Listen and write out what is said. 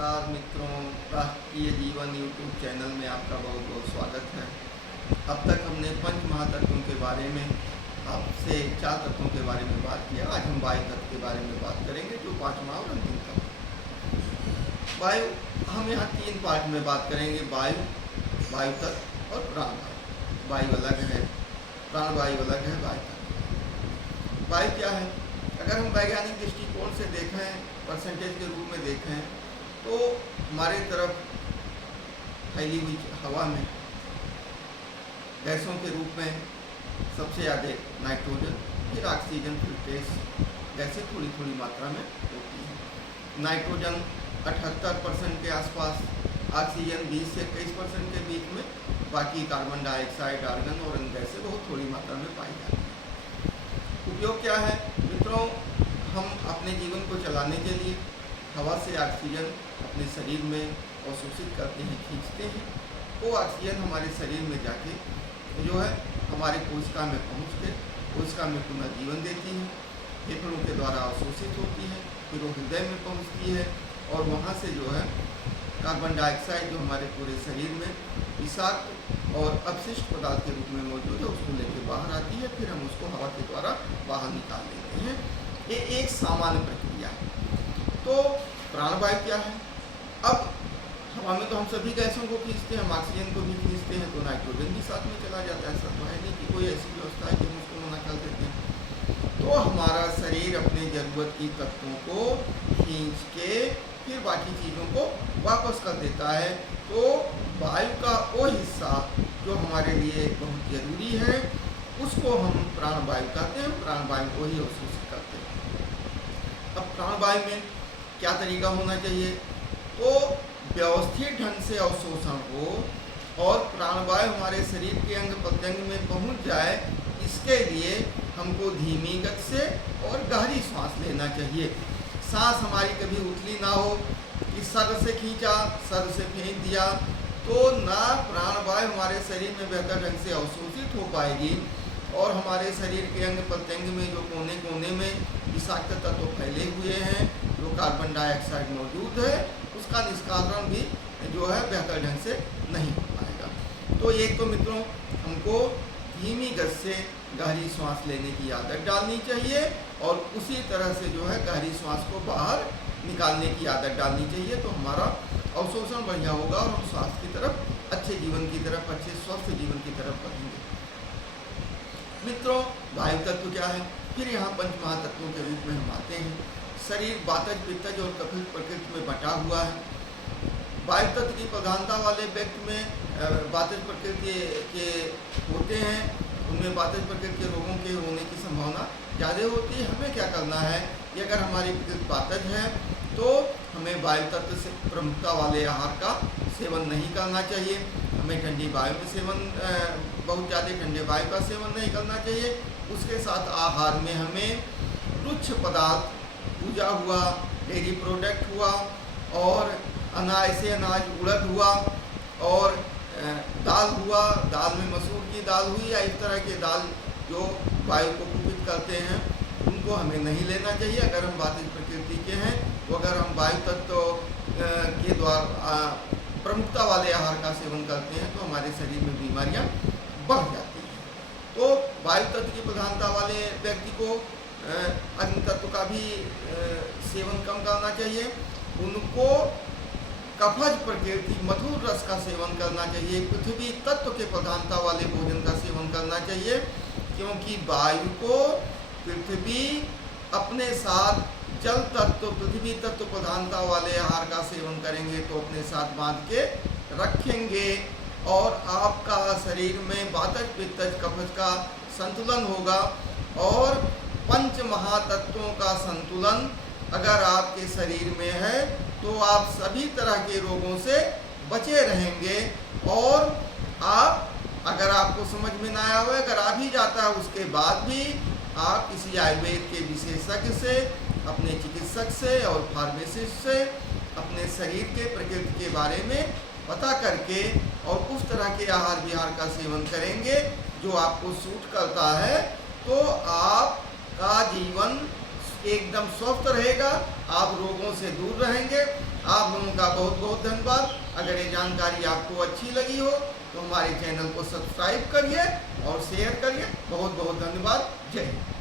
नमस्कार मित्रों, राष्ट्रीय जीवन यूट्यूब चैनल में आपका बहुत बहुत स्वागत है। अब तक हमने पंच महातत्वों के बारे में आपसे 4 तत्वों के बारे में बात किया। आज हम वायु तत्व के बारे में बात करेंगे, जो 5वां और अंतिम तत्व वायु। हम यहाँ 3 पार्ट में बात करेंगे, वायु, वायु तत्व और प्राणवायु। वायु अलग है, प्राणवायु अलग है, वायु तत्व। वायु क्या है? अगर हम वैज्ञानिक दृष्टिकोण से देखें, परसेंटेज के रूप में देखें, तो हमारे तरफ फैली हुई हवा में गैसों के रूप में सबसे ज़्यादा नाइट्रोजन, फिर ऑक्सीजन, फिर गैस गैसें थोड़ी थोड़ी मात्रा में होती हैं। नाइट्रोजन 78% के आसपास, ऑक्सीजन 20 से 21% के बीच में, बाकी कार्बन डाइऑक्साइड, आर्गन और अन्य गैसें बहुत थोड़ी मात्रा में पाई जाती हैं। उपयोग क्या है मित्रों? हम अपने जीवन को चलाने के लिए हवा से ऑक्सीजन अपने शरीर में अवशोषित करते हैं, खींचते हैं। वो ऑक्सीजन हमारे शरीर में जाके जो है हमारे कोशिका में पहुंच के कोशिका में पुनः जीवन देती है, फेफड़ों के द्वारा अवशोषित होती है, फिर वो हृदय में पहुंचती है और वहाँ से जो है कार्बन डाइऑक्साइड जो हमारे पूरे शरीर में विषाक्त और अपशिष्ट पदार्थ के रूप में मौजूद है, उसको लेके बाहर आती है। फिर हम उसको हवा के द्वारा बाहर निकाल लेते हैं। ये एक सामान्य प्रक्रिया है। तो प्राणवायु क्या है? अब हवा में तो हम सभी गैसों को खींचते हैं, हम ऑक्सीजन को भी खींचते हैं, तो नाइट्रोजन भी साथ में चला जाता है। ऐसा तो है नहीं कि कोई ऐसी व्यवस्था है कि हम उसको मना कर देते हैं। तो हमारा शरीर अपने ज़रूरत की तत्वों को खींच के फिर बाकी चीज़ों को वापस कर देता है। तो वायु का वो हिस्सा जो हमारे लिए बहुत ज़रूरी है, उसको हम प्राणवायु कहते हैं। प्राणवायु को ही अवशोषित करते हैं। अब प्राणवायु में क्या तरीका होना चाहिए? तो व्यवस्थित ढंग से अवशोषण हो और प्राणवायु हमारे शरीर के अंग प्रत्यंग में पहुंच जाए, इसके लिए हमको धीमी गति से और गहरी सांस लेना चाहिए। सांस हमारी कभी उथली ना हो कि सर से खींचा, सर से फेंक दिया, तो ना प्राणवायु हमारे शरीर में बेहतर ढंग से अवशोषित हो पाएगी और हमारे शरीर के अंग प्रत्यंग में जो कोने कोने में विषाक्त तत्व फैले हुए हैं, जो कार्बन डाइऑक्साइड मौजूद है, उसका निष्कासन भी जो है बेहतर ढंग से नहीं हो पाएगा। तो एक तो मित्रों हमको धीमी गति से गहरी सांस लेने की आदत डालनी चाहिए और उसी तरह से जो है गहरी सांस को बाहर निकालने की आदत डालनी चाहिए। तो हमारा अवशोषण बढ़िया होगा और हम स्वास्थ्य की तरफ, अच्छे जीवन की तरफ, अच्छे स्वस्थ जीवन की तरफ बढ़ेंगे। मित्रों, वायु तत्व क्या है? फिर यहाँ पंच महातत्वों के रूप में हम आते हैं। शरीर वातज, पित्तज और कफित प्रकृति में बटा हुआ है। वायु तत्व की प्रधानता वाले व्यक्ति में वातज प्रकृति के होते हैं, उनमें वातज प्रकृति के रोगों के होने की संभावना ज़्यादा होती है। हमें क्या करना है कि अगर हमारी प्रकृति वातज है तो हमें वायु तत्व से प्रमुखता वाले आहार का सेवन नहीं करना चाहिए। हमें ठंडी वायु में सेवन, बहुत ज़्यादा ठंडे वायु का सेवन नहीं करना चाहिए। उसके साथ आहार में हमें रुक्ष पदार्थ, भुजा हुआ, डेयरी प्रोडक्ट हुआ और अनाज से अनाज, उड़द हुआ और दाल हुआ, दाल में मसूर की दाल हुई या इस तरह के दाल जो वायु को कुपित करते हैं, उनको हमें नहीं लेना चाहिए। अगर हम वातज प्रकृति के हैं तो अगर हम वायु तत्व के द्वारा प्रमुखता वाले आहार का सेवन करते हैं तो हमारे शरीर में बीमारियां बढ़ जाती हैं। तो वायु तत्व की प्रधानता वाले व्यक्ति को अग्नि तत्व का भी सेवन कम करना चाहिए। उनको कफज प्रकृति, मधुर रस का सेवन करना चाहिए। पृथ्वी तत्व के प्रधानता वाले भोजन का सेवन करना चाहिए, क्योंकि वायु को पृथ्वी अपने साथ, जल तत्व, पृथ्वी तत्व प्रधानता वाले आहार का सेवन करेंगे तो अपने साथ बांध के रखेंगे और आपका शरीर में वातज, पित्तज, कफज का संतुलन होगा। और पंच महातत्वों का संतुलन अगर आपके शरीर में है तो आप सभी तरह के रोगों से बचे रहेंगे। और आप, अगर आपको समझ में ना आया हो, अगर आ भी जाता है उसके बाद भी आप किसी आयुर्वेद के विशेषज्ञ से, अपने चिकित्सक से और फार्मासिस्ट से अपने शरीर के प्रकृति के बारे में पता करके और उस तरह के आहार विहार का सेवन करेंगे जो आपको सूट करता है, तो आपका जीवन एकदम स्वस्थ रहेगा, आप रोगों से दूर रहेंगे आप लोगों का बहुत बहुत धन्यवाद। अगर ये जानकारी आपको अच्छी लगी हो तो हमारे चैनल को सब्सक्राइब करिए और शेयर करिए। बहुत बहुत धन्यवाद। जय हिंद।